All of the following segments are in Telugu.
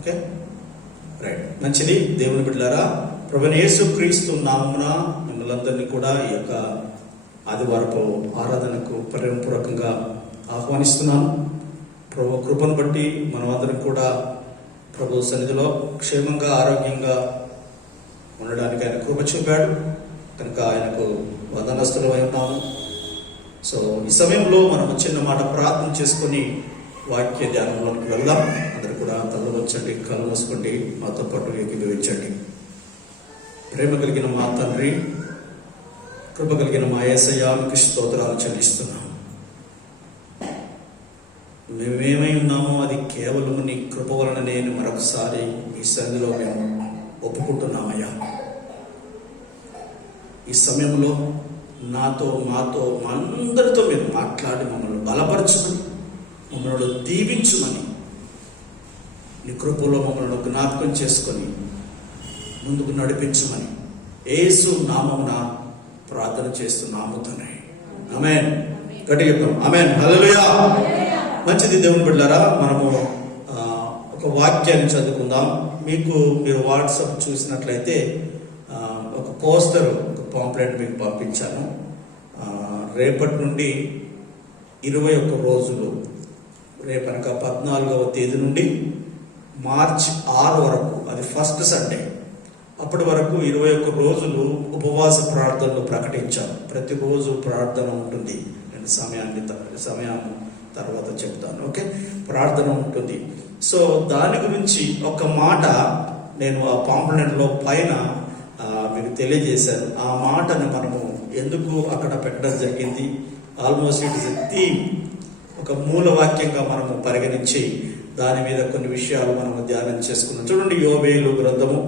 ఓకే, రైట్, మంచిది. దేవుని బిడ్డలారా, ప్రభువైన యేసుక్రీస్తు నామమున మిమ్మల్ని అందరినీ కూడా ఈ యొక్క ఆదివారపు ఆరాధనకు ప్రేమపూర్వకంగా ఆహ్వానిస్తున్నాను. ప్రభు కృపను బట్టి మనమందరం కూడా ప్రభు సన్నిధిలో క్షేమంగా ఆరోగ్యంగా ఉండడానికి ఆయన కృప చూపాడు కనుక ఆయనకు వందనస్తులమై ఉన్నాము. సో ఈ సమయంలో మనం చిన్న మాట ప్రార్థన చేసుకొని వాక్య ధ్యానంలోకి వెళ్దాం. అందరూ కూడా తల వచ్చండి, కళ్ళు మూసుకోండి, మాతో పాటు ఏకీభవించండి. ప్రేమ కలిగిన మా తండ్రి, కృప కలిగిన మా యేసయ్య, మీకు స్తోత్రాలు చెల్లిస్తున్నాం. మేమేమై ఉన్నామో అది కేవలం నీ కృప వలన నేను మరొకసారి మీ సన్నిధిలో మేము ఒప్పుకుంటున్నామయ్యా. ఈ సమయంలో నాతో, మాతో, మా అందరితో మీరు మాట్లాడి మమ్మల్ని బలపరచుమని, మమ్మల్ని దీవించుమని, నీ కృపలో మమ్మల్ని జ్ఞాపకం చేసుకొని ముందుకు నడిపించమని యేసు నామమున ప్రార్థన చేస్తున్నాము తండ్రి. ఆమేన్. గట్టిగా చెప్తాం ఆమేన్. హల్లెలూయా. మంచిది. దేవుని బిడ్డలారా, మనము ఒక వాక్యాన్ని చదువుకుందాం. మీరు వాట్సాప్ చూసినట్లయితే ఒక పోస్టర్, ఒక పాంప్లెట్ మీకు పంపించాను. రేపటి నుండి 21 రోజులు, రేపనక 14వ తేదీ నుండి మార్చి 6 వరకు, అది ఫస్ట్ సండే, అప్పటి వరకు 21 రోజులు ఉపవాస ప్రార్థనలు ప్రకటించాను. ప్రతిరోజు ప్రార్థన ఉంటుంది. నేను సమయం తర్వాత చెప్తాను. ఓకే, ప్రార్థన ఉంటుంది. సో దాని గురించి ఒక మాట నేను ఆ పాంప్లెట్లో పైన మీకు తెలియజేశాను. ఆ మాటను మనము ఎందుకు అక్కడ పెట్టడం జరిగింది, almost it is a theme, ఒక మూల వాక్యంగా మనము పరిగణించి దాని మీద కొన్ని విషయాలు మనము ధ్యానం చేసుకున్నాం. చూడండి, యోవేలు గ్రంథము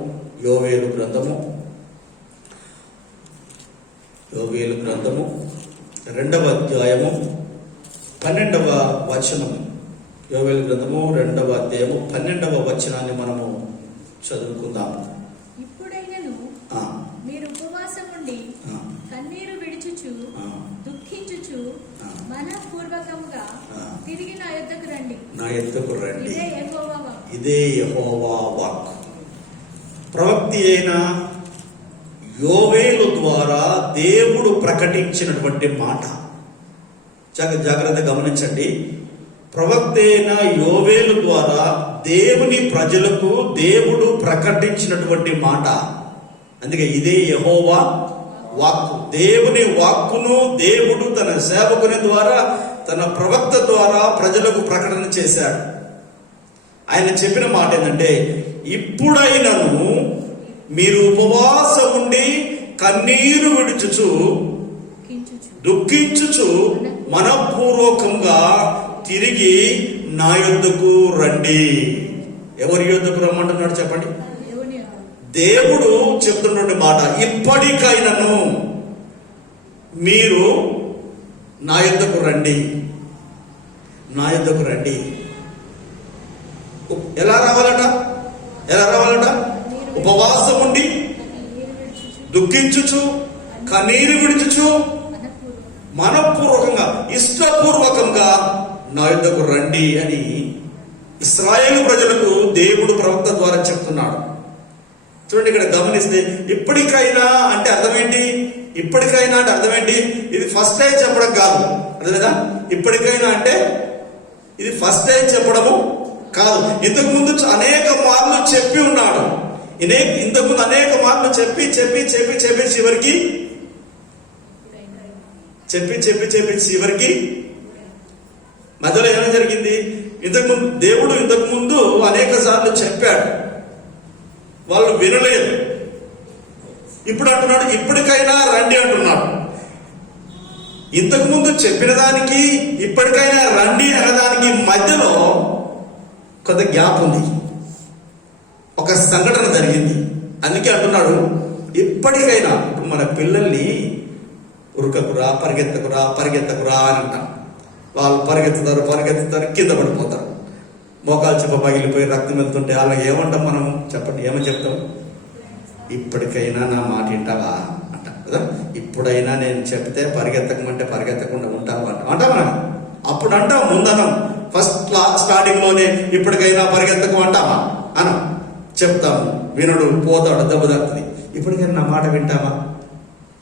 2వ అధ్యాయము 12వ వచనము. యోవేలు గ్రంథము 2వ అధ్యాయము 12వ వచనాన్ని మనము చదువుకుందాము. ఇప్పుడైనను మీరు ఉపవాసం ఉండి కన్నీరు విడిచుచు దుఃఖించుచు మనఃపూర్వకముగా తిరిగి నా యొద్దకు రండి. ఇదే యెహోవా వాక్. ప్రవక్తి అయిన యోవేలు ద్వారా దేవుడు ప్రకటించినటువంటి మాట. జాగ్రత్త గమనించండి. ప్రవక్త అయిన యోవేలు ద్వారా దేవుని ప్రజలకు దేవుడు ప్రకటించినటువంటి మాట. అందుకే ఇదే యెహోవా వాక్కు. దేవుని వాక్కును దేవుడు తన సేవకుని ద్వారా, తన ప్రవక్త ద్వారా ప్రజలకు ప్రకటన చేశాడు. ఆయన చెప్పిన మాట ఏంటంటే, ఇప్పుడైనను మీరు ఉపవాసం ఉండి కన్నీరు విడుచుచు దుఃఖించుచు మనపూర్వకంగా తిరిగి నా యొద్దకు రండి. ఎవరి యొద్దకు రమ్మంటున్నాడు చెప్పండి? దేవుడు చెప్తున్నటువంటి మాట, ఇప్పటికైనాను మీరు నా యొద్దకు రండి, నా యొద్దకు రండి. ఎలా రావాలట? ఉపవాసం ఉండి దుఃఖించుచు కన్నీరు విడుచుచు మనపూర్వకంగా, ఇష్టపూర్వకంగా నా యొద్దకు రండి అని ఇశ్రాయేలు ప్రజలకు దేవుడు ప్రవక్త ద్వారా చెప్తున్నాడు. చూడండి, ఇక్కడ గమనిస్తే ఇప్పటికైనా అంటే అర్థం ఏంటి? ఇది ఫస్ట్ టైం చెప్పడం కాదు, అర్థమేదా? ఇప్పటికైనా అంటే ఇది ఫస్ట్ టైం చెప్పడము కాదు. ఇంతకు ముందు అనేక మార్లు చెప్పి ఉన్నాడు. ఇంతకుముందు అనేక మార్లు చెప్పి చివరికి మధ్యలో ఏమైనా జరిగింది? దేవుడు ఇంతకు ముందు అనేక సార్లు చెప్పాడు, వాళ్ళు వినలేదు. ఇప్పుడు అంటున్నాడు, ఇప్పటికైనా రండి అంటున్నాడు. ఇంతకు ముందు చెప్పిన దానికి ఇప్పటికైనా రండి అనడానికి మధ్యలో కొంత గ్యాప్ ఉంది, ఒక సంఘటన జరిగింది. అందుకే అంటున్నాడు ఇప్పటికైనా. ఇప్పుడు మన పిల్లల్ని ఉరకకురా, పరిగెత్తకురా అని అంటాం. వాళ్ళు పరిగెత్తుతారు, కింద పడిపోతారు, మోకాలు చెప్ప పగిలిపోయి రక్తం వెళ్తుంటే వాళ్ళకి ఏమంటాం మనం? చెప్పండి, ఏమని చెప్తాం? ఇప్పటికైనా నా మాట వింటావా అంటాం కదా. ఇప్పుడైనా నేను చెప్తే పరిగెత్తకమంటే పరిగెత్తకుండా ఉంటావా అంటాం మనం. అప్పుడు అంటాం, ముందనం ఫస్ట్ స్టార్టింగ్ లోనే ఇప్పటికైనా పరిగెత్తకు అంటావా? అనం చెప్తాము, వినడు, పోతాడు, దెబ్బతాకుతుంది. ఇప్పటికైనా నా మాట వింటామా?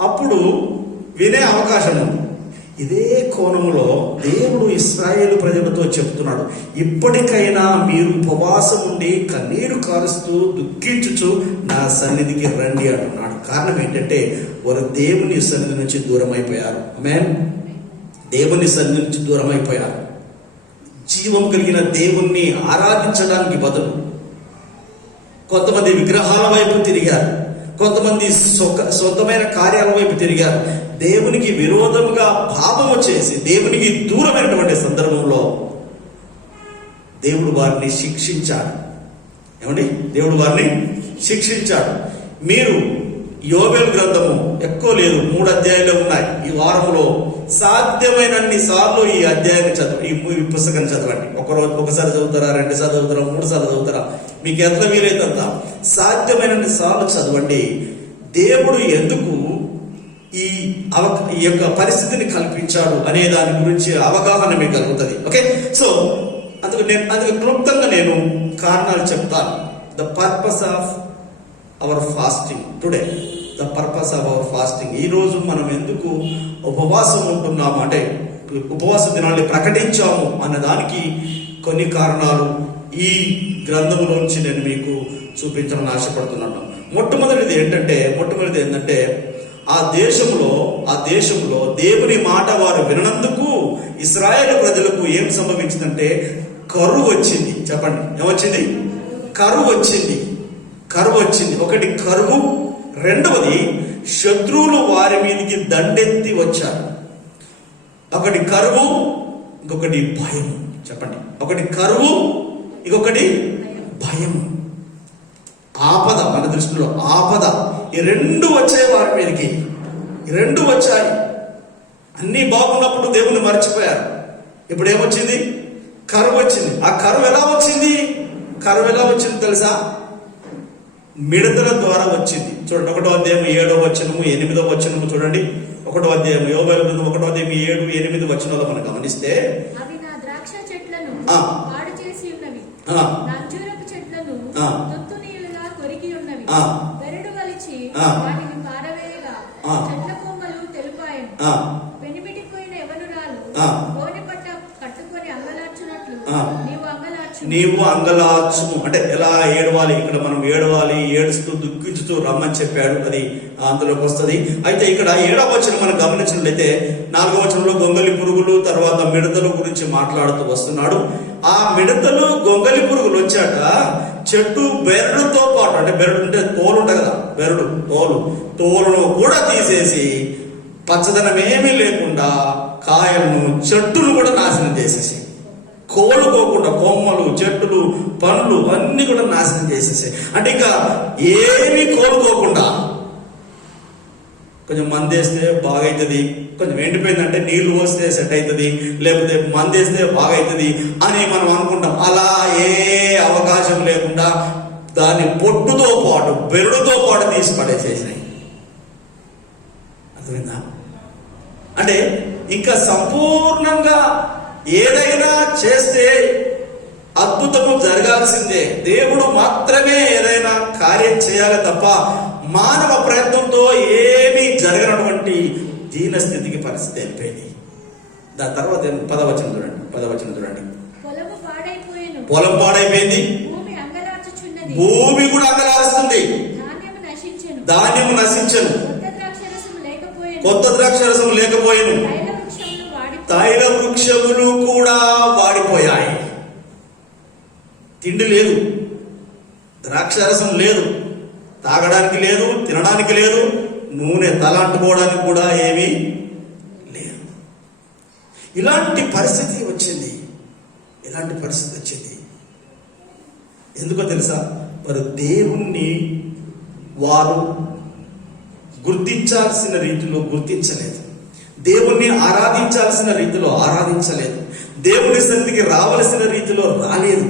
అప్పుడు వినే అవకాశం ఉంది. ఇదే కోణంలో దేవుడు ఇశ్రాయేలు ప్రజలతో చెప్తున్నాడు, ఇప్పటికైనా మీరు ఉపవాసం ఉండి కన్నీరు కారుస్తూ దుఃఖించుచు నా సన్నిధికి రండి అంటున్నాడు. కారణం ఏంటంటే వారు దేవుని సన్నిధి నుంచి దూరం అయిపోయారు. ఆమేన్. దేవుని సన్నిధి నుంచి దూరం అయిపోయారు. జీవం కలిగిన దేవుణ్ణి ఆరాధించడానికి బదులు కొంతమంది విగ్రహాల వైపు తిరిగారు, కొంతమంది సొంతమైన కార్యాల వైపు తిరిగారు. దేవునికి విరోధంగా పాపము చేసి దేవునికి దూరమైనటువంటి సందర్భంలో దేవుడు వారిని శిక్షించాడు. ఏమండి? దేవుడు వారిని శిక్షించాడు. మీరు యోబేలు గ్రంథము ఎక్కువ లేదు, 3 అధ్యాయాలు ఉన్నాయి. ఈ వారంలో సాధ్యమైనన్ని సార్లు ఈ అధ్యాయాన్ని ఈ పుస్తకాన్ని చదవండి. ఒకసారి చదువుతారా, 2 సార్లు చదువుతారా, 3 సార్లు చదువుతారా, మీకు ఎట్లా వీలైతుందా సాధ్యమైనన్ని సార్లు చదవండి. దేవుడు ఎందుకు ఈ యొక్క పరిస్థితిని కల్పించాడు అనే దాని గురించి అవగాహన మీకు కలుగుతుంది. ఓకే, సో అందుకు క్లుప్తంగా నేను కారణాలు చెప్తాను. The purpose of our fasting today, the purpose of our fasting. ఈరోజు మనం ఎందుకు ఉపవాసం ఉంటున్నాము, అంటే ఉపవాస దినాన్ని ప్రకటించాము అన్న దానికి కొన్ని కారణాలు ఈ గ్రంథంలోంచి నేను మీకు చూపించాలని ఆశపడుతున్నాను. మొట్టమొదటిది ఏంటంటే ఆ దేశంలో దేవుని మాట వారు వినందుకు ఇశ్రాయేలు ప్రజలకు ఏం సంభవించిందంటే కరువు వచ్చింది. చెప్పండి, ఏమొచ్చింది? కరువు వచ్చింది. ఒకటి కరువు, రెండవది శత్రువులు వారి మీదకి దండెత్తి వచ్చారు. ఒకటి కరువు, ఇంకొకటి భయం. చెప్పండి, ఒకటి కరువు, ఇంకొకటి భయం. ఆపద, మన దృష్టిలో ఆపద. ఈ 2 వచ్చాయి వారి మీదకి, ఈ 2 వచ్చాయి. అన్నీ బాగున్నప్పుడు దేవుణ్ణి మర్చిపోయారు. ఇప్పుడు ఏమొచ్చింది? కరువు వచ్చింది. ఆ కరువు ఎలా వచ్చింది తెలుసా? మిడతల ద్వారా వచ్చింది. చూడండి, 1వ అధ్యాయం 7వ వచనము 8వ వచనము చూడండి. 1వ అధ్యాయం యోబేలు గ్రంథం 1వ అధ్యాయం 7, 8 వచనాలు మనం గమనిస్తే, అవి నా ద్రాక్ష చెట్లను పాడు చేసి ఉన్నవి, నా అంజూరపు చెట్లను తుత్తునీలుగా కొరికి ఉన్నవి, బెరడు వలిచి వాటిని పారవేయగా చెట్ల కొమ్మలు తెలుపాయను, పెనిమిటిపోయిన యవనురాలు గోనె పట్ట కట్టుకొని అంగలార్చున్నట్లు నీవు అంగలార్చుము. అంటే ఎలా ఏడవాలి? ఇక్కడ మనం ఏడుస్తూ దుఃఖించుతూ రమ్మని చెప్పాడు. అది అందులోకి వస్తుంది. అయితే ఇక్కడ 7వ వచనం మనం గమనించినట్లయితే 4వ వచనంలో గొంగలి పురుగులు, తర్వాత మిడతల గురించి మాట్లాడుతూ వస్తున్నాడు. ఆ మిడతలు, గొంగలి పురుగులు వచ్చాక చెట్టు బెరడుతో పాటు, అంటే బెరడు అంటే తోలు ఉంటుంది కదా, తోలును కూడా తీసేసి పచ్చదనం ఏమీ లేకుండా కాయలను, చెట్టును కూడా నాశనం చేసేసి, కోలుకోకుండా కొమ్మలు, చెట్టులు, పండ్లు అన్ని కూడా నాశనం చేసేసాయి. అంటే ఇంకా ఏమీ కోలుకోకుండా, కొంచెం మందేస్తే బాగవుతుంది, కొంచెం ఎండిపోయిందంటే నీళ్లు పోస్తే సెట్ అవుతుంది, లేకపోతే మందేస్తే బాగవుతుంది అని మనం అనుకుంటాం. అలా ఏ అవకాశం లేకుండా దాన్ని పొట్టుతో పాటు, బెరడుతో పాటు తీసి పడేసేసినాయి. అర్థమైందా? అంటే ఇంకా సంపూర్ణంగా ఏదైనా చేస్తే అద్భుతము జరగాల్సిందే. దేవుడు మాత్రమే ఏదైనా కార్యం చేయాలి తప్ప మానవ ప్రయత్నంతో ఏమీ జరగనటువంటి దీనస్థితికి పరిస్థితి అయిపోయింది. దాని తర్వాత 10వ వచనం చూడండి. పొలం పాడైపోయింది, భూమి కూడా అంగలారుస్తుంది, ధాన్యము నశించను, కొత్త ద్రాక్షరసం లేకపోయేను, తైల వృక్షములు కూడా వాడిపోయాయి. తిండి లేదు, ద్రాక్షరసం లేదు, తాగడానికి లేదు, తినడానికి లేదు, నూనె తలాంటుకోవడానికి కూడా ఏమీ లేదు. ఇలాంటి పరిస్థితి వచ్చింది. ఎందుకో తెలుసా? వారు దేవుణ్ణి గుర్తించాల్సిన రీతిలో గుర్తించలేదు, దేవుణ్ణి ఆరాధించాల్సిన రీతిలో ఆరాధించలేదు, దేవుని సన్నిధికి రావలసిన రీతిలో రాలేదు.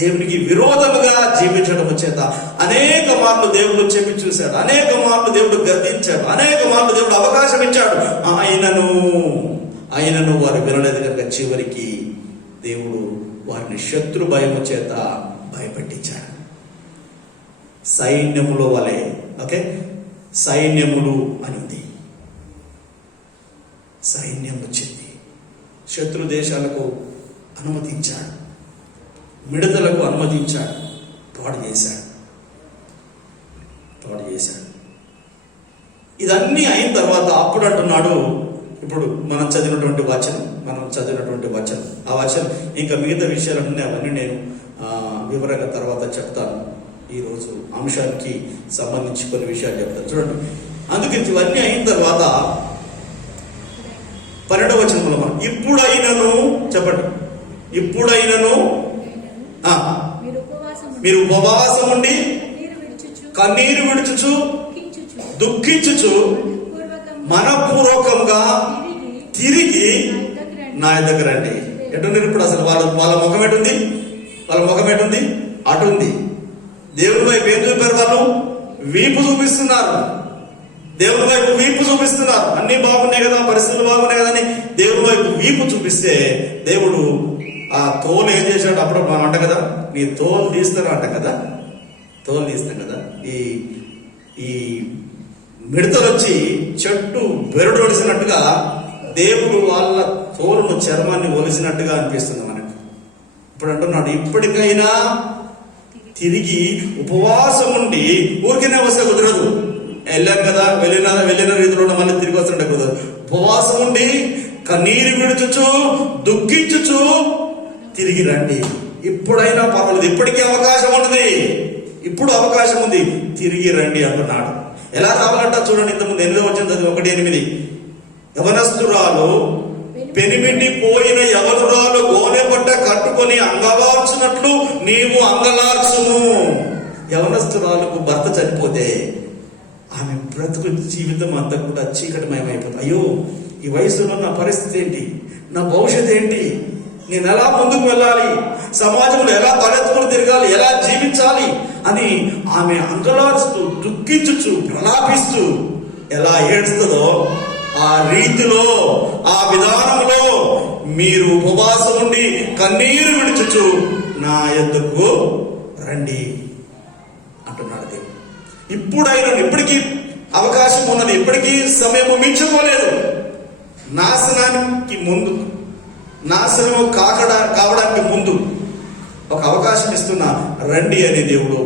దేవునికి విరోధముగా జీవించడం చేత అనేక మార్లు దేవుడు చెప్పి చూశాడు, అనేక మార్లు దేవుడు గద్దించాడు, అనేక మార్లు దేవుడు అవకాశం ఇచ్చాడు. ఆయనను వారు వినలేదు కనుక చివరికి దేవుడు వారిని శత్రు భయము చేత భయపెట్టించాడు. సైన్యములో వలె, ఓకే, సైన్యములు అని ఉంది. సైన్యం వచ్చింది. శత్రు దేశాలకు అనుమతించాడు, మిడతలకు అనుమతించాడు, పాడు చేశాడు. ఇదన్నీ అయిన తర్వాత అప్పుడు అంటున్నాడు, ఇప్పుడు మనం చదివినటువంటి వచనం, ఆ వచనం ఇంకా మిగతా విషయాలన్నీ అవన్నీ నేను వివరంగా తర్వాత చెప్తాను. ఈరోజు అంశానికి సంబంధించి కొన్ని విషయాలు చెప్తాను. చూడండి, అందుకే ఇవన్నీ అయిన తర్వాత 12వ వచనంలో ఇప్పుడైనను, చెప్పండి, ఇప్పుడైనను మీరు ఉపవాసం ఉండి కన్నీరు విడుచుచు దుఃఖించుచు మనపూర్వకంగా తిరిగి నా దగ్గర రండి. ఎటున్నారు ఇప్పుడు? అసలు వాళ్ళ ముఖం ఎటుంది? అటు ఉంది. దేవుని వైపు ఏం చూపారు? వాళ్ళు వీపు చూపిస్తున్నారు. దేవుని వైపు వీపు చూపిస్తున్నారు. అన్ని బాగున్నాయి కదా, పరిస్థితులు బాగున్నాయి కదా అని దేవుని వైపు వీపు చూపిస్తే దేవుడు ఆ తోలు ఏం చేశాడు? అప్పుడు మనం అంట కదా, నీ తోలు తీస్తాను అంట కదా, తోలు తీస్తాం కదా. ఈ మిడతలు వచ్చి చెట్టు బెరడు ఒలిసినట్టుగా దేవుడు వాళ్ళ తోలును, చర్మాన్ని ఒలిసినట్టుగా అనిపిస్తుంది మనకు. ఇప్పుడు అంటున్నాడు, ఇప్పటికైనా తిరిగి ఉపవాసం ఉండి ఊరికనే వస్తే కుదరదు. వెళ్ళాం కదా, వెళ్ళిన రీతిలో మళ్ళీ తిరిగి వస్తుంటే కుదరదు. ఉపవాసం ఉండి కన్నీరు విడుచుచు దుఃఖించుచు తిరిగి రండి. ఇప్పుడైనా పర్వాలేదు, ఇప్పటికీ అవకాశం ఉన్నది, ఇప్పుడు అవకాశం ఉంది, తిరిగి రండి అంటున్నాడు. ఎలా రావాలంట చూడండి. ఇంతకుముందు 8వ వచనం చదివి 1:8, యవనస్తురాలు పెనిమిటి పోయిన యవనురాలు గోనె బట్ట కట్టుకొని అంగలార్చున్నట్లు నీవు అంగలార్చుము. యవనస్తురాలకు భర్త చనిపోతే ఆమె బ్రతుకు జీవితం అంతా కూడా చీకటిమయమైపోతుంది. అయ్యో, ఈ వయసులో నా పరిస్థితి ఏంటి, నా భవిష్యత్ ఏంటి, నేను ఎలా ముందుకు వెళ్ళాలి, సమాజంలో ఎలా తలెత్తుకుని తిరగాలి, ఎలా జీవించాలి అని ఆమె అంగలార్చుతూ, దుఃఖించుచు, ప్రలాపిస్తూ ఎలా ఏడుస్తుందో ఆ రీతిలో, ఆ విధానంలో మీరు ఉపవాసం ఉండి కన్నీరు విడుచుచు నా యొద్దకు రండి అంటున్నాడు దేవుడు. ఇప్పటికీ అవకాశం ఉన్నది, ఇప్పటికీ సమయం మించిపోలేదు. నాశనం కావడానికి ముందు ఒక అవకాశం ఇస్తున్నా రండి అని దేవుడు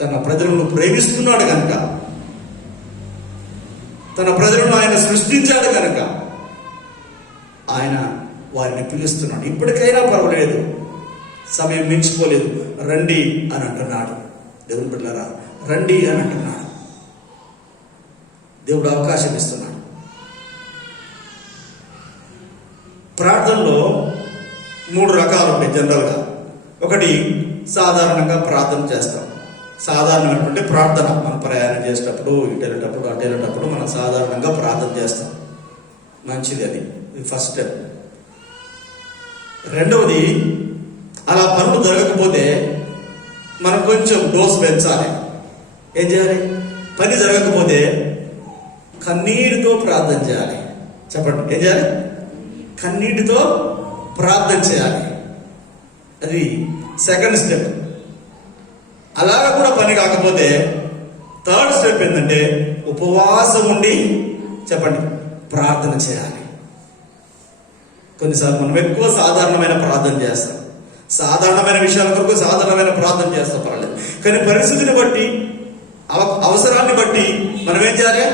తన ప్రజలను ప్రేమిస్తున్నాడు కనుక, తన ప్రజలను ఆయన సృష్టించాడు కనుక ఆయన వారిని పిలుస్తున్నాడు. ఇప్పటికైనా పర్వాలేదు, సమయం మించిపోలేదు, రండి అని అంటున్నాడు. దేవుని బిడ్డలారా, రండి అని అంటున్నాడు. దేవుడు అవకాశం ఇస్తున్నాడు. ప్రార్థనలో 3 రకాలు ఉంటాయి జనరల్గా. ఒకటి, సాధారణంగా ప్రార్థన చేస్తాం. సాధారణమైనటువంటి ప్రార్థన, మనం ప్రయాణం చేసేటప్పుడు, ఇటు వెళ్ళేటప్పుడు మనం సాధారణంగా ప్రార్థన చేస్తాం. మంచిది, అది ఫస్ట్ స్టెప్. రెండవది, అలా పనులు జరగకపోతే మనం కొంచెం డోసు పెంచాలి. ఏం చేయాలి? పని జరగకపోతే కన్నీటితో ప్రార్థన చేయాలి. చెప్పండి, ఏం చేయాలి? కన్నీటితో ప్రార్థన చేయాలి. అది సెకండ్ స్టెప్. అలాగా కూడా పని కాకపోతే థర్డ్ స్టెప్ ఏంటంటే ఉపవాసం ఉండి, చెప్పండి, ప్రార్థన చేయాలి. కొన్నిసార్లు మనం ఎక్కువ సాధారణమైన ప్రార్థన చేస్తాం, సాధారణమైన విషయాల కొరకు సాధారణమైన ప్రార్థన చేస్తాం, పర్వాలేదు. కానీ పరిస్థితిని బట్టి, అవసరాన్ని బట్టి మనం ఏం చేయాలి?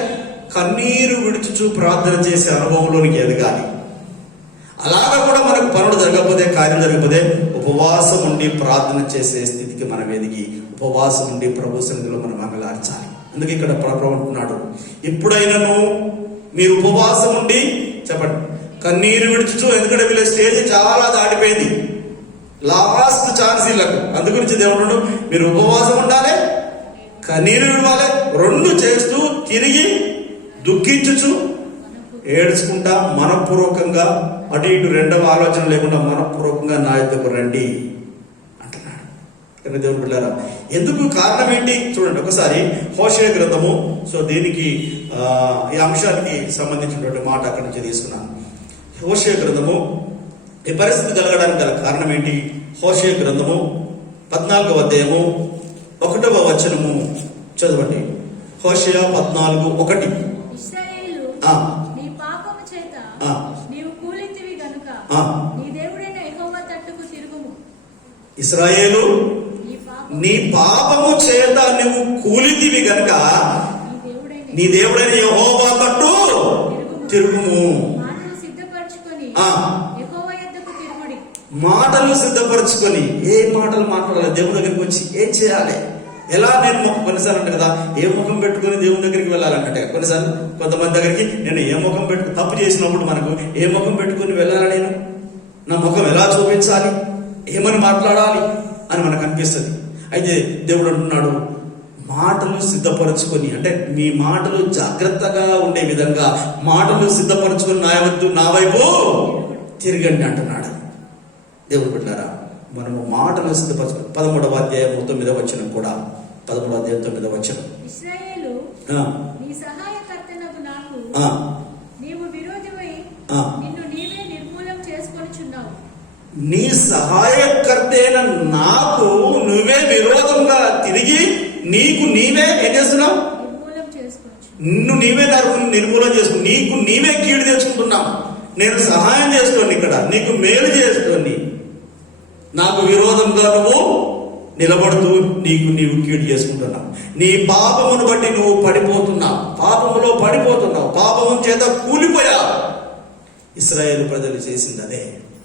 కన్నీరు విడుచుచు ప్రార్థన చేసే అనుభవంలోనికి ఎదగాలి. అలాగా కూడా మనకు పనులు జరగకపోతే, కార్యం జరగకపోతే ఉపవాసం ఉండి ప్రార్థన చేసే స్థితికి మనం ఎదిగి ఉపవాసం ఉండి ప్రభు సన్నిధిలో మనం అంగలార్చాలి. అందుకే ఇక్కడ ప్రభు అంటున్నాడు, ఇప్పుడైనను మీరు ఉపవాసం ఉండి, చెప్పండి, కన్నీరు విడుచుచు. ఎందుకంటే వీళ్ళ స్టేజ్ చాలా దాటిపోయింది, లాస్ట్ ఛాన్స్ వీళ్ళకు. అందుగురించి దేవుడు మీరు ఉపవాసం ఉండాలి, కన్నీరు విడవాలి, 2 చేస్తూ తిరిగి దుఃఖించుచు ఏడ్చుకుంటా మనపూర్వకంగా, అటు ఇటు రెండవ ఆలోచన లేకుండా మనపూర్వకంగా నా యొద్దకు రండి అంటున్నాడు. కానీ దేవుడు బిడ్డలారా, ఎందుకు, కారణం ఏంటి చూడండి ఒకసారి. హోషేయ గ్రంథము, సో దీనికి ఈ అంశానికి సంబంధించినటువంటి మాట అక్కడి నుంచి తీసుకున్నాను. హోషేయ గ్రంథము, ఈ పరిస్థితి కలగడానికి గల కారణం ఏంటి? హోషేయ గ్రంథము 14వ అధ్యాయము 1వ వచనము చదవండి. హోషేయ 14:1. ఇశ్రాయేలు నీ పాపము చేత నీవు కూలితివి గనుక నీ దేవుడైన యెహోవా తట్టుకు తిరుగుము. ఇశ్రాయేలు నీ పాపము చేత నువ్వు కూలితివి గనుక నీ దేవుడైన యెహోవా తట్టు తిరుగుము. మాటలు సిద్ధపరచుకొని యెహోవా యొద్దకు తిరుగుడి. మాటలు సిద్ధపరచుకొని, ఏ మాటలు మాట్లాడాలి? దేవుని దగ్గరికి వచ్చి ఏం చేయాలి? ఎలా? నేను కొన్నిసార్లు అంటే కదా, ఏ ముఖం పెట్టుకుని దేవుని దగ్గరికి వెళ్ళాలంటే, కొన్నిసార్లు కొంతమంది దగ్గరికి నేను ఏ ముఖం తప్పు చేసినప్పుడు మనకు ఏ ముఖం పెట్టుకుని వెళ్ళాలి? నేను నా ముఖం ఎలా చూపించాలి, ఏమని మాట్లాడాలి అని మనకు అనిపిస్తుంది. అయితే దేవుడు అంటున్నాడు, మాటలు సిద్ధపరచుకొని, అంటే మీ మాటలు జాగ్రత్తగా ఉండే విధంగా మాటలు సిద్ధపరచుకొని నా వైపు తిరగండి అంటున్నాడు. దేవుడు బిడ్డలారా, మనము మాటలు సిద్ధపరచుకొని 13వ అధ్యాయం 9వ వచనం కూడా 13వ అధ్యాయం 9వ వచనం. ఇశ్రాయేలు నీ సహాయకర్తనగు నాకు నీవు విరోధివై నిన్ను నీవే నిర్మూలం చేసుకొనుచున్నావు. నీ సహాయకర్తైన నాకు నువ్వే విరోధంగా తిరిగి నీకు నీవే ఏం చేస్తున్నావు? నిన్ను నీవే నిర్మూలన చేసుకుని నీకు నీవే కీడు తెచ్చుకుంటున్నావు. నేను సహాయం చేస్తోంది ఇక్కడ, నీకు మేలు చేస్తోంది. నాకు విరోధంగా నువ్వు నిలబడుతూ నీవు కీడు చేసుకుంటున్నావు. నీ పాపమును బట్టి నువ్వు పడిపోతున్నావు, పాపములో పడిపోతున్నావు, పాపము చేత కూలిపోయావు. ఇశ్రాయేలు ప్రజలు చేసింది అదే.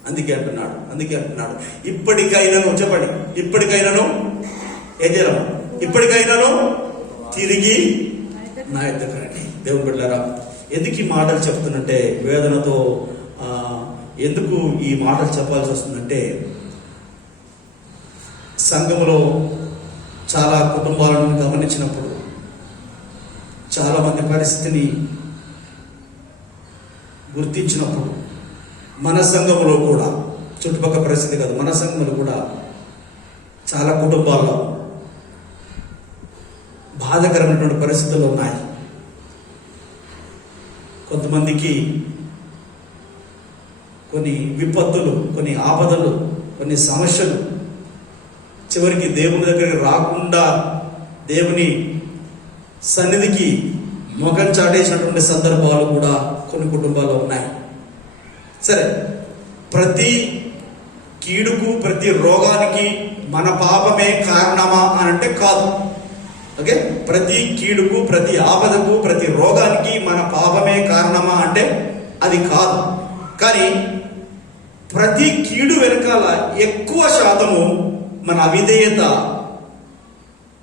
అందుకే అంటున్నాడు ఇప్పటికైనాను, చెప్పండి, ఇప్పటికైనాను ఏం చేయాలి? ఇప్పటికైనాను తిరిగి నా యొద్దకు రండి. దేవుని బిడ్డలారా, ఎందుకు ఈ మాటలు చెప్తున్నంటే, వేదనతో ఎందుకు ఈ మాటలు చెప్పాల్సి వస్తుందంటే, సంఘములో చాలా కుటుంబాలను గమనించినప్పుడు చాలా మంది పరిస్థితిని గుర్తించినప్పుడు, మన సంఘములో కూడా, చుట్టుపక్కల పరిస్థితి కాదు, మన సంఘములో కూడా చాలా కుటుంబాల్లో బాధాకరమైనటువంటి పరిస్థితులు ఉన్నాయి. కొంతమందికి కొన్ని విపత్తులు, కొన్ని ఆపదలు, కొన్ని సమస్యలు, చివరికి దేవుని దగ్గరికి రాకుండా దేవుని సన్నిధికి ముఖం చాటేసినటువంటి సందర్భాలు కూడా కొన్ని కుటుంబాల్లో ఉన్నాయి. సరే, ప్రతి కీడుకు, ప్రతి రోగానికి మన పాపమే కారణమా అని అంటే కాదు. ఓకే, ప్రతి కీడుకు, ప్రతి ఆపదకు, ప్రతి రోగానికి మన పాపమే కారణమా అంటే అది కాదు. కానీ ప్రతి కీడు వెనకాల ఎక్కువ శాతము మన అవిధేయత,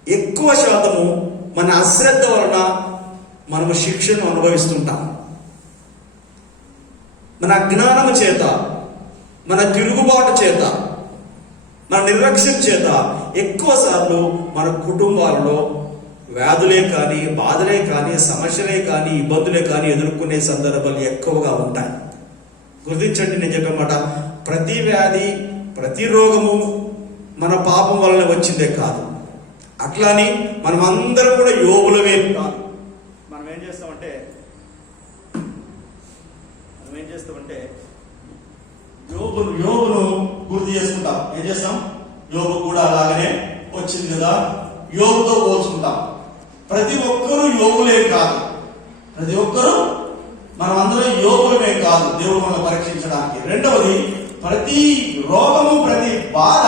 ఎక్కువ శాతము మన అశ్రద్ధ వలన మనము శిక్షను అనుభవిస్తుంటాం. మన అజ్ఞానము చేత, మన తిరుగుబాటు చేత, మన నిర్లక్ష్యం చేత ఎక్కువ సార్లు మన కుటుంబాలలో వ్యాధులే కానీ, బాధలే కానీ, సమస్యలే కానీ, ఇబ్బందులే కానీ ఎదుర్కొనే సందర్భాలు ఎక్కువగా ఉంటాయి. గుర్తించండి, నేను చెప్పే మాట, ప్రతి వ్యాధి, ప్రతి రోగము మన పాపం వలన వచ్చిందే కాదు. అట్లాని మనం అందరం కూడా యోగులమే కాదు. మనం ఏం చేస్తామంటే యోగును గుర్తు చేసుకుంటాం. ఏం చేస్తాం? యోగు కూడా అలాగనే వచ్చింది కదా, యోగుతో పోల్చుకుంటాం. ప్రతి ఒక్కరూ యోగులే కాదు, ప్రతి ఒక్కరూ మనం అందరం యోగులమే కాదు దేవుడు మనల్ని పరీక్షించడానికి. రెండవది, ప్రతి రోగము, ప్రతి బాధ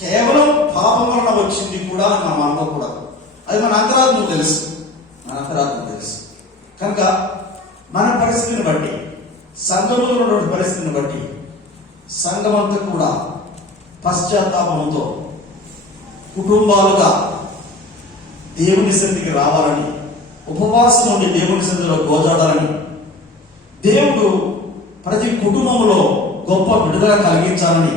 కేవలం పాపం వలన వచ్చింది కూడా మనం అనుకోకూడదు. అది మన అంతరాత్మకు తెలుసు, కనుక మన పరిస్థితిని బట్టి, సంఘంలో ఉన్నటువంటి పరిస్థితిని బట్టి సంఘమంతా కూడా పశ్చాత్తాపంతో కుటుంబాలుగా దేవుని సన్నిధికి రావాలని, ఉపవాసం ఉండి దేవుని సన్నిధిలో గోజాడాలని, దేవుడు ప్రతి కుటుంబంలో గొప్ప విడుదల కలిగించాలని,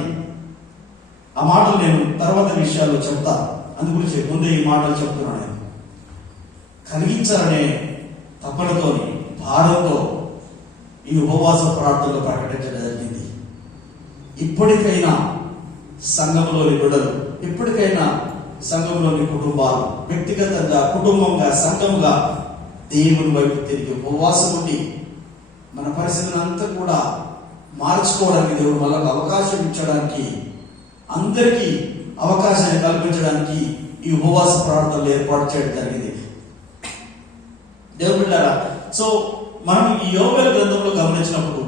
ఆ మాటలు నేను తర్వాత విషయాల్లో చెప్తా. అందుగురించి ముందే ఈ మాటలు చెప్తున్నాను. నేను కలిగించాలనే తపనతో, భారంతో ఈ ఉపవాస ప్రార్థనలు ప్రకటించడం జరిగింది. ఇప్పటికైనా సంఘంలోని బిడ్డలు, ఇప్పటికైనా సంఘంలోని కుటుంబాలు, వ్యక్తిగతంగా, కుటుంబంగా, సంఘముగా దేవుని వైపు తిరిగి ఉపవాసం ఉండి మన పరిస్థితిని అంతా కూడా మార్చుకోవడానికి, దేవుడు మళ్ళీ అవకాశం ఇచ్చడానికి అందరికీ అవకాశాన్ని కల్పించడానికి ఈ ఉపవాస ప్రార్థనలు ఏర్పాటు చేయడం జరిగింది. దేవుని బిడ్డలారా, సో మనం ఈ యోవేలు గ్రంథంలో గమనించినప్పుడు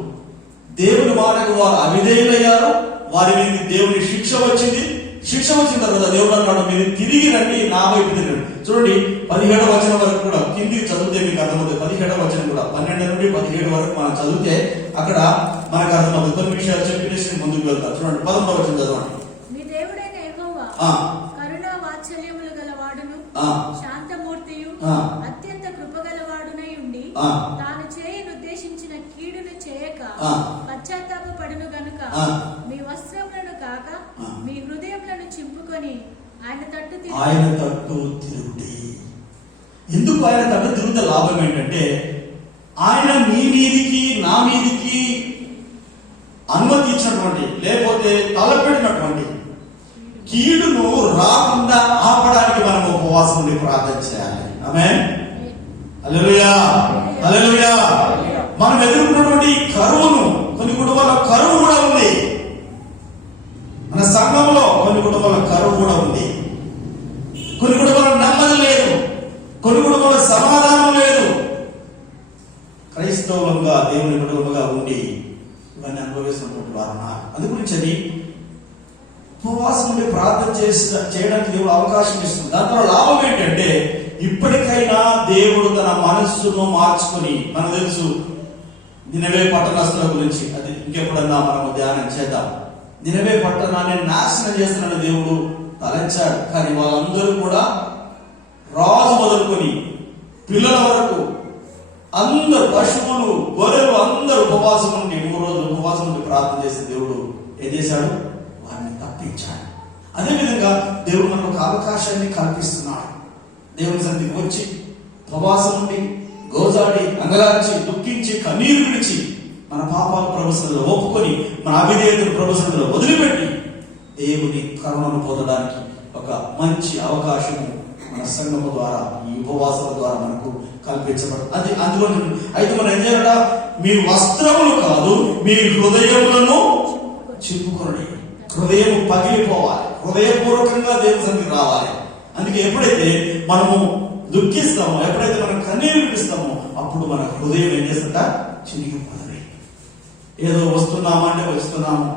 దేవుని మాటకు వారు అవిధేయులయ్యారు. వారి మీద దేవుని శిక్ష వచ్చింది. శిక్ష వచ్చిన తర్వాత దేవుడు అన్నాడు, మీరు తిరిగి రండి, నా వైపు తిరిగి. చూడండి 17వ వచనం వరకు కూడా కిందికి చదివితే మీకు అర్థమవుతుంది. 17వ వచనం కూడా 12 నుండి 17 వరకు మనం చదివితే అక్కడ మనకు అర్థమవుతుంది. కొన్ని విషయాలు చెప్పినేసి ముందుకు వెళ్తారు. చూడండి 11వ వచనం చదవండి. మీ దేవుడైన యెహోవా కరుణా వాత్సల్యములు గలవాడును, శాంతమూర్తియు, అత్యంత కృపగలవాడునై ఉండి తాను చేయనుద్దేశించిన కీడును చేయక పశ్చాత్తాపపడును గనుక మీ వస్త్రములను కాక మీ హృదయములను చింపుకొని ఆయన తట్టు తిరుగుడి. ఎందుకు ఆయన తట్టు తిరుగుతే లాభం ఏంటంటే, ఆయన మీ మీదికి నా మీదికి అనుమతి ఇచ్చినటువంటి లేకపోతే తలపెట్టినటువంటి కీడును రాకుండా ఆపడానికి మనం ఉపవాసం ఉండి ప్రార్థన చేయాలి. ఆమేన్. హల్లెలూయా, హల్లెలూయా. మనం ఎదుర్కొన్నటువంటి కరువును, కొన్ని కుటుంబాల కరువు కూడా ఉంది. మన సంఘంలో కొన్ని కుటుంబాల కరువు కూడా ఉంది. కొన్ని కుటుంబాల నెమ్మది లేదు, కొన్ని కుటుంబాల సమాధానం లేదు. క్రైస్తవులంగా దేవుని కుటుంబంగా ఉండి ఇవన్నీ అనుభవిస్తున్నటువంటి వారు ఉన్నారు. అందుగురించి ఉపవాసం ఉండి ప్రార్థన చేయడానికి దేవుడు అవకాశం ఇస్తుంది. దాంతో లాభం ఏంటంటే, ఇప్పటికైనా దేవుడు తన మనస్సును మార్చుకొని, మనకు తెలుసు నినవే పట్టణస్తుల గురించి, అది ఇంకెప్పుడన్నా మనము ధ్యానం చేద్దాం. నినవే పట్టణాన్ని నాశనం చేస్తున్నాడు దేవుడు తలంచాడు. కానీ వాళ్ళందరూ కూడా రాజు మొదలుకొని పిల్లల వరకు అందరు, పశువులు, గొర్రెలు అందరూ ఉపవాసం ఉండి 3 రోజులు ఉపవాసం ఉండి ప్రార్థన చేసి దేవుడు ఏం చేశాడు? వారిని తప్పించాడు. అదేవిధంగా దేవుడు మనకు ఒక అవకాశాన్ని కల్పిస్తున్నాడు. దేవుని సన్నిధికి వచ్చి ఉపవాసం ఉండి గోజాడి అంగలార్చి దుఃఖించి కన్నీరు విడిచి మన పాపాల ప్రభుత్వంలో ఒప్పుకొని మన అవిధేయతను ప్రభుత్వంలో వదిలిపెట్టి దేవుని కరుణను పొందడానికి ఒక మంచి అవకాశము మన సంఘము ద్వారా, ఈ ఉపవాసాల ద్వారా మనకు కల్పించబడుతుంది. అది అందులో అయితే మనం ఏం చేయాలట? మీ వస్త్రములు కాదు, మీ హృదయములను చింపుకొనండి. హృదయం పగిలిపోవాలి, హృదయపూర్వకంగా దేవుని సన్నిధికి రావాలి. అందుకే ఎప్పుడైతే మనము దుఃఖిస్తామో, ఎప్పుడైతే మనం కన్నీరు విడిస్తామో, అప్పుడు మన హృదయం ఏం చేస్తుంట? చిరిగిపోతుంది. ఏదో వస్తున్నామా అంటే వస్తున్నాము,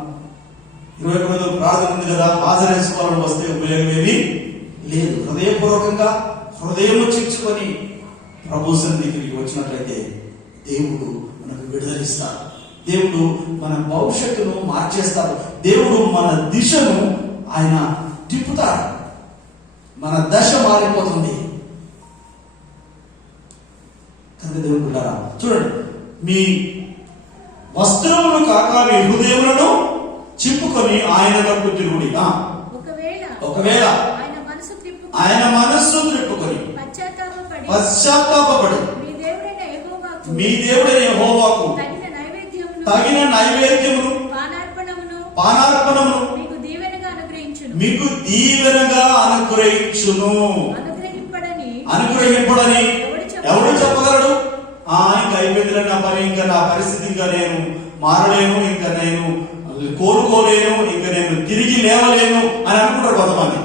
21 రోజులు ప్రార్థన ఉంది కదా, హాజరేసుకోవాలని వస్తే ఉపయోగమేమి లేదు. హృదయపూర్వకంగా హృదయము చించుకొని ప్రభు సన్నిధికి వచ్చినట్లయితే దేవుడు మనకు విడుదలిస్తాడు. దేవుడు మన భవిష్యత్తును మార్చేస్తాడు. దేవుడు మన దిశను ఆయన తిప్పుతాడు. మన దశ మారిపోతుంది. కనుక దేవుడు బిడ్డలారా, చూడండి, మీ వస్త్రములు కాక మీ హృదయములను చింపుకొని ఆయన తట్టు తిరుగుడి. ఒకవేళ ఆయన మనస్సు త్రిప్పుకొని పశ్చాత్తాపపడి మీ దేవుడైన యెహోవాకు తగిన నైవేద్యమును పానార్పణమును మీకు దీవెనగా అనుగ్రహించును. అనుగ్రహింపుడని ఎవడు చెప్పగలడు? ఇంకా అయిపోయిందిలే నా పని, ఇంకా నా పరిస్థితి, ఇంకా నేను మారలేను, ఇంకా నేను కోరుకోలేను, ఇంకా నేను తిరిగి లేవలేను అని అనుకుంటారు కొంతమంది.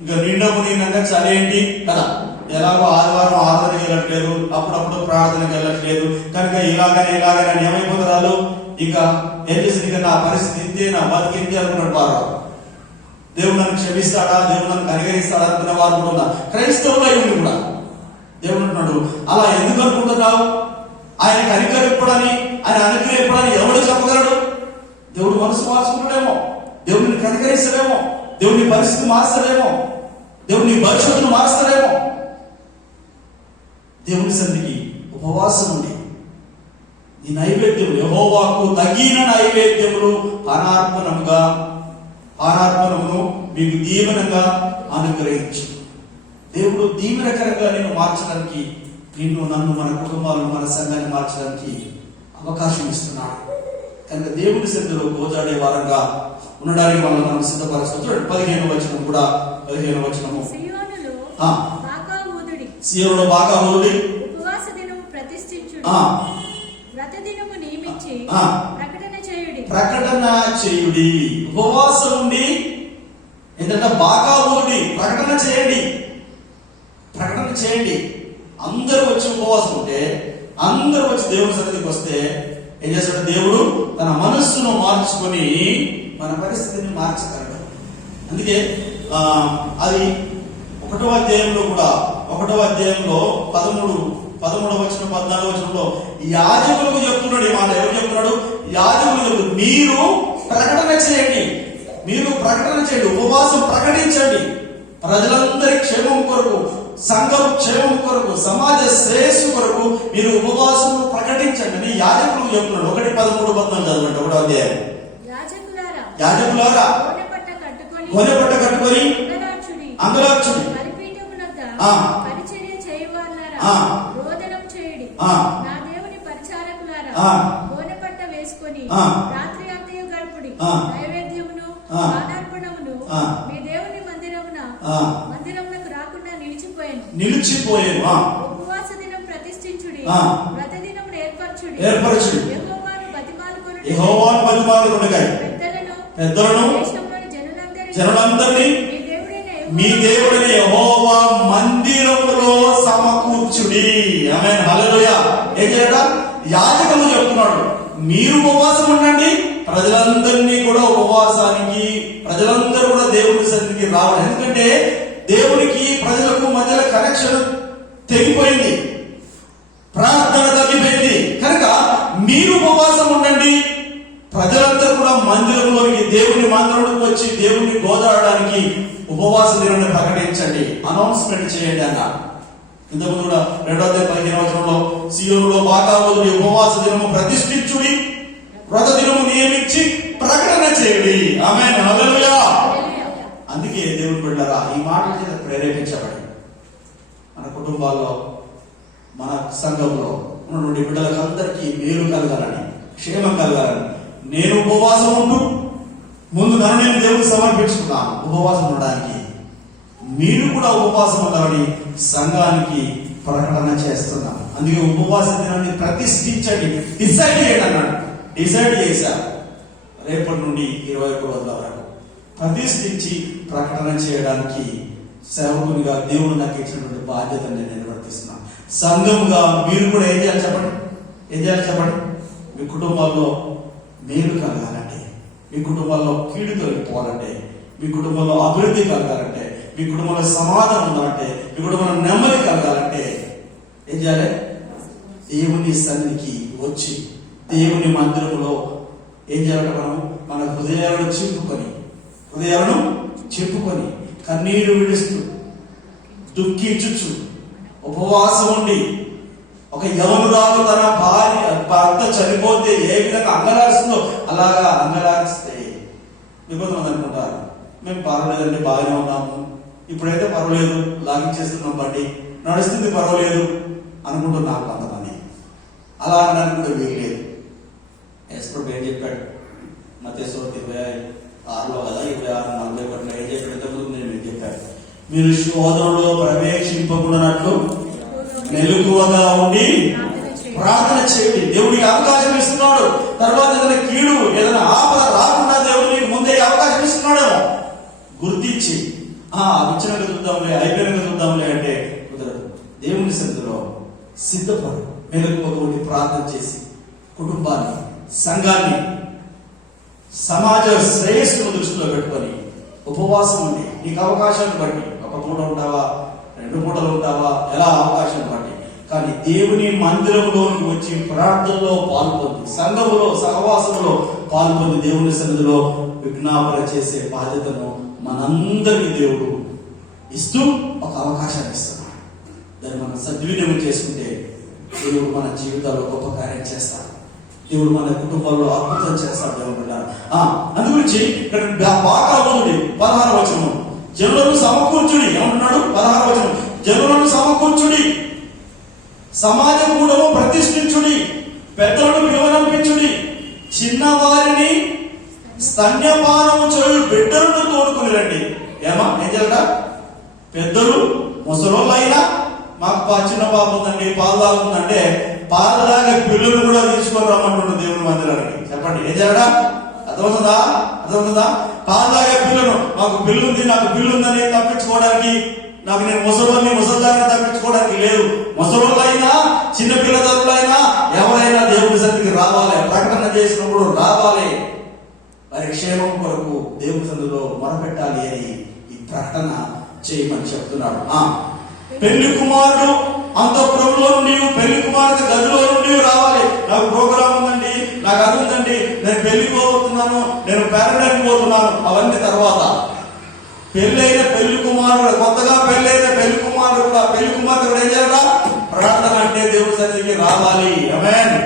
ఇంకా నిండగా చలేంటి కదా, ఎలాగో ఆదివారం ఆరాధనకి వెళ్ళట్లేదు, అప్పుడప్పుడు ప్రార్థనకి వెళ్ళట్లేదు, కనుక ఇలాగనే ఏమైపోతారు? ఇక ఏం చేసింది? ఇక నా పరిస్థితి ఇంతే, నా బతికి ఇంతే అనుకున్నాడు వారు. దేవుడు నన్ను క్షమిస్తాడా, దేవుడు నన్ను కనికరిస్తాడా అనుకున్న వారు కూడా ఉన్నారు. క్రైస్తవులు అయి ఉండి కూడా దేవుడు అంటున్నాడు, అలా ఎందుకు అనుకుంటున్నావు? ఆయన కనికరింపడని, ఆయన అనుగ్రహింపడని ఎవడు చెప్పగలడు? దేవుడు మనసు మార్చుకుంటాడేమో, దేవుడిని కనికరిస్తాడేమో, దేవుని పరిస్థితి మారుస్తాడేమో, దేవుని భవిష్యత్తును మారుస్తాడేమో. దేవుని సన్నిధికి ఉపవాసం ఉండి ఈ నైవేద్యములు, యెహోవాకు తగిన నైవేద్యములు పానార్పణమును మీకు దీవెనగా అనుగ్రహించు. దేవుడు దీవెనకరంగా నేను మార్చడానికి, నిన్ను, నన్ను, మన కుటుంబాలను, మన సంఘాన్ని మార్చడానికి అవకాశం ఇస్తున్నాడు. కనుక దేవుని సన్నిధిలో గోజాడే వారంగా ఉండడానికి మనం సిద్ధపరచుకోవచ్చు. 15వ వచనం కూడా, 15వ వచనము, సీయోనులో బాగా ఊదుడి, ఉపవాస దినము ప్రతిష్ఠించుడి, వ్రత దినము నియమించి ప్రకటన చేయుడి. ఉపవాసం ఉండి ఏంటంటే బాగా ఊడి ప్రకటన చేయండి, ప్రకటన చేయండి. అందరూ వచ్చి ఉపవాసం ఉంటే, అందరూ వచ్చి దేవుని సన్నిధికి వస్తే ఏం చేస్తాడు? దేవుడు తన మనస్సును మార్చుకొని మన పరిస్థితిని మార్చగలడు. అందుకే అది 1వ అధ్యాయంలో కూడా 1వ అధ్యాయంలో 13వ వచనం 14వ వచనంలో యాజకులకు చెప్తున్నాడు. ఈ మాట ఎవరు చెప్తున్నాడు? యాజకులకు, మీరు ప్రకటన చేయండి, మీరు ప్రకటన చేయండి, ఉపవాసం ప్రకటించండి, ప్రజలందరి క్షేమం కొరకు, సంఘం క్షేమం కొరకు, సమాజ శ్రేయస్సు కొరకు మీరు ఉపవాసం ప్రకటించండి అని యాజకులకు చెప్తున్నాడు. 1:13-14 చదవండి. 1వ అధ్యాయం. యాజకులారా గోనె పట్ట కట్టుకొని అంగలార్చుడి, పరిచర్య చేయువారులారా రోదనం చేయుడి, నా దేవుని పరిచారకులారా గోనె పట్ట వేసుకొని రాత్రి అంతయు గడుపుడి, నైవేద్యమును పానార్పణమును మీ దేవుని మందిరమునకు రాకుండా నిలిచిపోయాను. ఉపవాస దినం ప్రతిష్ఠించుడి, వ్రత దినమును ఏర్పరచుడి, యెహోవాను బతిమాలుకొనుడి, పెద్దలను జనులందరినీ మీ దేవుడైన యెహోవా మందిరములో సమకూర్చుడి. ఆమేన్, హల్లెలూయా. ఏం చేయట? యాజకులు చెప్తున్నాడు, మీరు ఉపవాసం ఉండండి, ప్రజలందరినీ కూడా ఉపవాసానికి, ప్రజలందరూ కూడా దేవుని సన్నిధికి రావాలి. ఎందుకంటే దేవునికి ప్రజలకు మధ్యలో కనెక్షన్ తెగిపోయింది, ప్రార్థన తగ్గిపోయింది. కనుక మీరు ఉపవాసం ఉండండి, ప్రజలందరూ కూడా మందిరంలోకి, దేవుని మందిరంలోకి వచ్చి దేవుని గోదాడడానికి ఉపవాస దినాన్ని ప్రకటించండి, అనౌన్స్మెంట్ చేయండి అన్న. ఇంతకుముందు కూడా 2వ అధ్యాయం 15వ వచనంలో సీయోనులో బాగా ఊది ఉపవాస దినము ప్రతిష్ఠించుడి, వ్రత దినము నియమించి ప్రకటన చేయండి. ఆమేన్, హల్లెలూయా. అందుకే దేవుని బిడ్డలారా, ఈ మాట చేత ప్రేరేపించబడి మన కుటుంబాల్లో, మన సంఘంలో ఉన్నటువంటి బిడ్డలకు అందరికీ మేలు కలగాలని, క్షేమం కలగాలని నేను ఉపవాసం ఉంటూ ముందు నన్ను నేను దేవుడికి సమర్పించుకున్నాను ఉపవాసం ఉండడానికి. మీరు కూడా ఉపవాసం ఉండాలని సంఘానికి ప్రకటన చేస్తున్నాను. అందుకే ఉపవాస దినాన్ని ప్రతిష్ఠించండి, డిసైడ్ చేయండి అన్నాడు. డిసైడ్ చేశారు, రేపటి నుండి 21 రోజుల వరకు ప్రతిష్ఠించి ప్రకటన చేయడానికి సేవకునిగా దేవుడు నాకు ఇచ్చినటువంటి బాధ్యతను నేను నిర్వర్తిస్తున్నాను. సంఘముగా మీరు కూడా ఏం చేయాలి చెప్పండి? ఏం చేయాలి చెప్పండి? మీ కుటుంబాల్లో మేలు కలగాలంటే, మీ కుటుంబాల్లో కీడు తొలగిపోవాలంటే, మీ కుటుంబంలో అభివృద్ధి కలగాలంటే, మీ కుటుంబంలో సమాధానం ఉండాలంటే, మీ కుటుంబంలో నెమ్మది కలగాలంటే ఏం చేయాలి? దేవుని సన్నిధికి వచ్చి దేవుని మందిరంలో ఏం చేయాలంటే మనం మన హృదయాలను చెప్పుకొని కన్నీరు విడుస్తూ దుఃఖించుచు ఉపవాసం ఉండి, ఒక యవనురాలు తన భర్త చనిపోతే ఏ విధంగా అంగలారుస్తుందో అలాగా అంగలారిస్తే విభజన అనుకుంటారు, మేము పర్వాలేదండి, బాగానే ఉన్నాము, ఇప్పుడైతే పర్వాలేదు, లాగించేస్తున్నాం, బండి నడుస్తుంది, పర్వాలేదు అనుకుంటున్నాం కొంతమంది. అలా అనడానికి కూడా వీల్లేదు. యేసు ఏం చెప్పాడు? మత్తయి 26లో కదా, 26:41 ఏం చెప్పాడు? ఇంతకుముందు నేను ఏం చెప్పాను? మీరు శోధనలో ప్రవేశింపకున్నట్లు మెలకువగా ఉండి ప్రార్థన చేయండి. దేవుడికి అవకాశం ఇస్తున్నాడు. తర్వాత ఏదైనా కీడు, ఏదైనా ఆపద రాకుండా దేవుడు నీకు ముందే అవకాశం ఇస్తున్నాడేమో గుర్తించి విచ్చినగా చూద్దాంలే, అయిపోయినగా చూద్దాంలే అంటే కుదరదు. దేవుని సన్నిధిలో సిద్ధపడు, మెలకువగా ఉండి ప్రార్థన చేసి కుటుంబాన్ని, సంఘాన్ని, సమాజ శ్రేయస్సును దృష్టిలో పెట్టుకొని ఉపవాసం ఉండి, నీకు అవకాశాన్ని బట్టి ఒక పూట ఉంటావా, 2 పూటలు ఉంటావా, ఎలా అవకాశాన్ని బట్టి, కానీ దేవుని మందిరంలోకి వచ్చి ప్రార్థనలో పాల్పొంది, సంఘములో సహవాసంలో పాల్పొంది దేవుని సన్నిధిలో విజ్ఞాపన చేసే బాధ్యతను మనందరికీ దేవుడు ఇస్తూ ఒక అవకాశాన్ని ఇస్తున్నాడు. దాన్ని మనం సద్వినియోగం చేసుకుంటే దేవుడు మన జీవితాల్లో గొప్ప కార్యం చేస్తాడు. దేవుడు మన కుటుంబాల్లో అద్భుతం చేస్తాడు. దేవుడు అందుగురించి ఇక్కడ బాగా ఉంది 16వ వచనం, జనులను సమకూర్చుడి ఏమంటున్నాడు? 16వ వచనం, జనులను సమకూర్చుడి, సమాజ కూడము ప్రతిష్ఠించుడి, పెద్దలను పిలువనంపించుడి, చిన్నవారిని స్తన్యపానము చేయు బిడ్డలను తోడుకుని రండి. ఏం చేయాలట? పెద్దలు ముసలోళ్ళైనా మాకు చిన్న పాప ఉందండి, పాలు తాగుతుందంటే పాలు తాగే పిల్లలు కూడా తీసుకొని రమ్మంటున్నారు దేవుని మందిరానికి. చెప్పండి, ఏం చేయాలట? అర్థమవుతుందా? పాలు తాగే పిల్లను నాకు పిల్లుంది, నాకు పిల్లుందని తప్పించుకోవడానికి, నాకు నేను ముసలిదాన్ని తప్పించుకోవడానికి లేదు. ముసలోళ్ళైనా చిన్నపిల్లదారులైనా ఎవరైనా దేవుని సన్నిధికి రావాలి, ప్రకటన చేసినప్పుడు రావాలి, వారి క్షేమం కొరకు దేవుని సన్నిధిలో మొరపెట్టాలి అని ఈ ప్రకటన చేయమని చెప్తున్నాడు. పెళ్లి కుమారుడు అంతఃపురంలో నుండి, పెళ్లి కుమార్తె గదిలో నుండి రావాలి. నాకు ప్రోగ్రామ్ ఉందండి, నాకు అది ఉందండి, నేను పెళ్లికి పోతున్నాను, నేను పేరడానికి పోతున్నాను, అవన్నీ తర్వాత. పెళ్ళైన పెళ్లి కుమారుడు, కొత్తగా పెళ్ళైన పెళ్లి కుమారుడు కూడా, పెళ్లి కుమార్తె కూడా ఏం చేయాలా? ప్రార్థన అంటే దేవుడి సన్నిధికి రావాలి. ఆమేన్.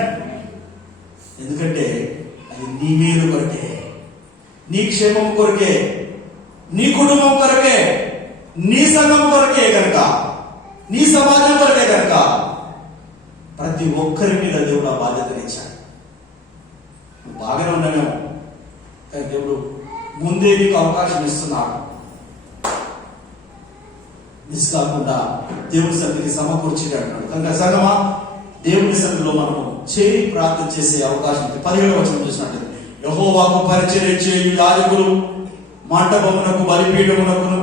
ఎందుకంటే అది నీ మేలు కొరకే, నీ క్షేమం కొరకే, నీ కుటుంబం కొరకే, నీ సంఘం కొరకే కనుక, నీ సమాజం కొరకే కనుక ప్రతి ఒక్కరి మీద దేవుడు ఆ బాధ్యతనిచ్చాడు. బాగానే ఉన్నామేమో, కానీ దేవుడు ముందే నీకు అవకాశం ఇస్తున్నాడు. మిస్ కాకుండా దేవుని సన్నిధికి సమకూర్చి అంటున్నాడు. కనుక సంగమా, దేవుని సన్నిధిలో మనము చేరి ప్రార్థన చేసే అవకాశం ఉంది. 17వ వచనం చూసినట్టు, యెహోవాకు పరిచర్య చేయు యాజకులు మంటపమునకు బలిపీఠమునకును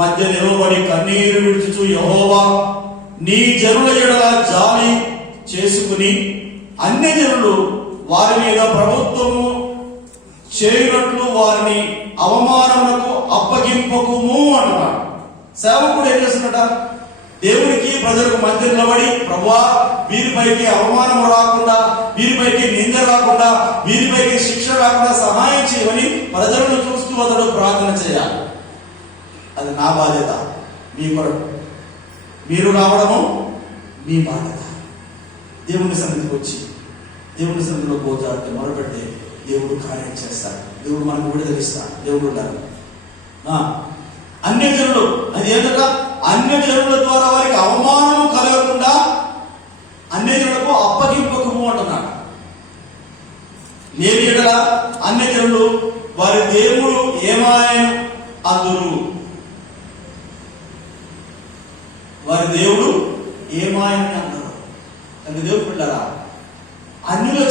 మధ్య నిలబడి కన్నీరు విడుచుచు, యెహోవా నీ జనుల ఎడల జాలి చేసుకుని అన్ని జనులు వారి మీద ప్రభుత్వము చేయునట్లు వారిని అవమానమునకు అప్పగింపకుము అంటున్నాడు. సేవకుడు ఏం చేస్తున్నట? దేవునికి ప్రజలకు మధ్య నిలబడి, ప్రభువా వీరిపైకి అవమానం రాకుండా, వీరిపైకి నింద రాకుండా, వీరిపైకి శిక్ష రాకుండా సహాయం చేయమని ప్రజలను చూస్తూ అతడు ప్రార్థన చేయాలి. అది నా బాధ్యత, మీ కొరకు మీరు రావడము మీ బాధ్యత. దేవుని సన్నిధికి వచ్చి దేవుని సన్నిధిలో పోతాడితే మొదలుపెడితే దేవుడు కార్యం చేస్తాడు, దేవుడు మనకు విడుదలిస్తాడు. దేవుడు ఉండాలి. అన్యజనులు, అది ఏంటంటే అన్యజనుల ద్వారా వారికి అవమానం కలగకుండా అన్యజనులకు అప్పగింపకము అంటున్నాడు. లేని ఎడల అన్యజనులు వారి దేవుడు ఏమాయను అందురు, వారి దేవుడు ఏమాయని అందరు. దేవుడు పిల్లరా, అన్యుల